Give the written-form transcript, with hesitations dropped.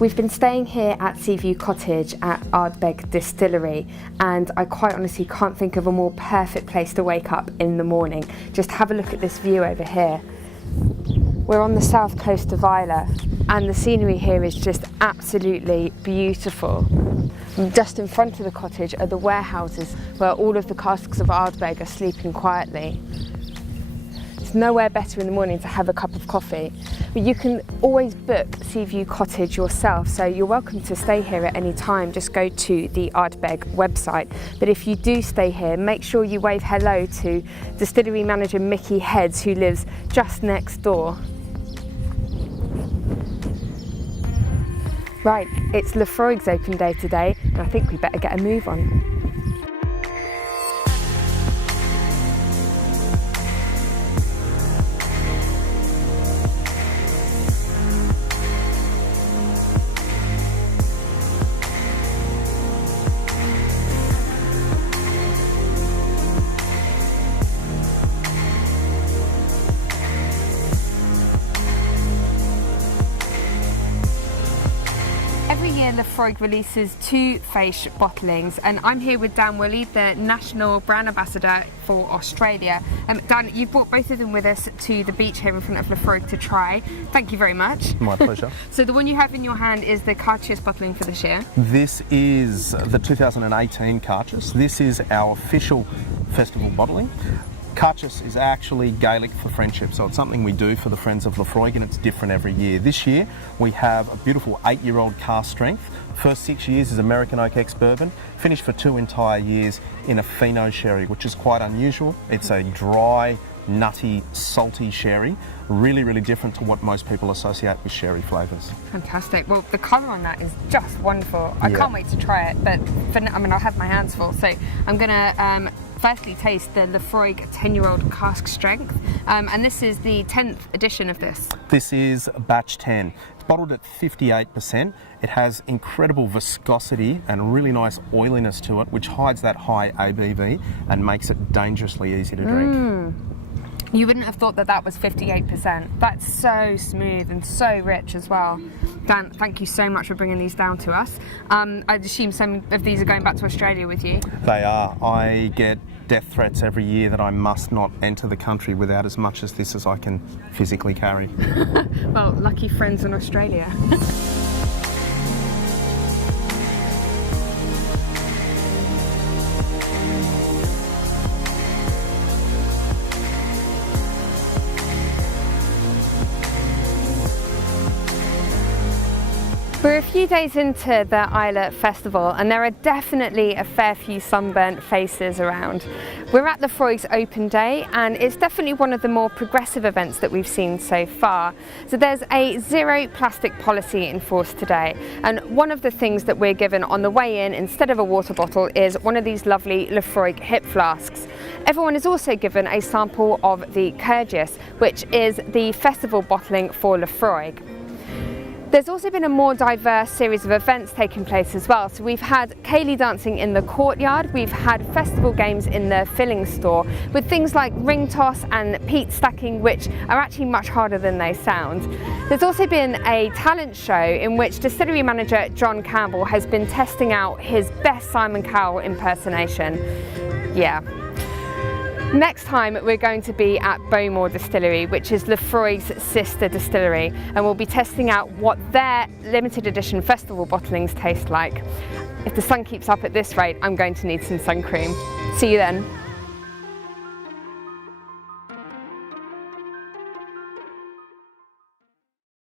We've been staying here at Seaview Cottage at Ardbeg Distillery, and I quite honestly can't think of a more perfect place to wake up in the morning. Just have a look at this view over here. We're on the south coast of Islay, and the scenery here is just absolutely beautiful. Just in front of the cottage are the warehouses where all of the casks of Ardbeg are sleeping quietly. It's nowhere better in the morning to have a cup of coffee. But you can always book Seaview Cottage yourself, so you're welcome to stay here at any time. Just go to the Ardbeg website. But if you do stay here, make sure you wave hello to distillery manager Mickey Heads, who lives just next door. Right, it's Laphroaig's open day today, and I think we better get a move on. Every year Laphroaig releases 2 Fèis bottlings, and I'm here with Dan Woolley, the National Brand Ambassador for Australia. Dan, you've brought both of them with us to the beach here in front of Laphroaig to try. Thank you very much. My pleasure. So the one you have in your hand is the Cottage bottling for this year. This is the 2018 Cottage. This is our official festival bottling. Cottage is actually Gaelic for friendship, so it's something we do for the Friends of Laphroaig, and it's different every year. This year we have a beautiful 8-year-old cask strength. First 6 years is American Oak ex-bourbon, finished for 2 entire years in a fino sherry, which is quite unusual. It's a dry, nutty, salty sherry, really, really different to what most people associate with sherry flavours. Fantastic. Well, the colour on that is just wonderful. I can't wait to try it, but I'll have my hands full, so I'm going to firstly taste the Laphroaig 10-year-old cask strength, and this is the 10th edition of this. This is batch 10. It's bottled at 58%. It has incredible viscosity and really nice oiliness to it, which hides that high ABV and makes it dangerously easy to drink. You wouldn't have thought that that was 58%. That's so smooth and so rich as well. Dan, thank you so much for bringing these down to us. I'd assume some of these are going back to Australia with you. They are. I get death threats every year that I must not enter the country without as much as this as I can physically carry. Well, lucky friends in Australia. We're a few days into the Islay Festival, and there are definitely a fair few sunburnt faces around. We're at Laphroaig's open day, and it's definitely one of the more progressive events that we've seen so far. So there's a zero plastic policy enforced today, and one of the things that we're given on the way in instead of a water bottle is one of these lovely Laphroaig hip flasks. Everyone is also given a sample of the Cairdeas, which is the festival bottling for Laphroaig. There's also been a more diverse series of events taking place as well. So we've had ceilidh dancing in the courtyard, we've had festival games in the filling store with things like ring toss and peat stacking, which are actually much harder than they sound. There's also been a talent show in which distillery manager John Campbell has been testing out his best Simon Cowell impersonation. Yeah. Next time we're going to be at Bowmore Distillery, which is Laphroaig's sister distillery, and we'll be testing out what their limited edition festival bottlings taste like. If the sun keeps up at this rate, I'm going to need some sun cream. See you then.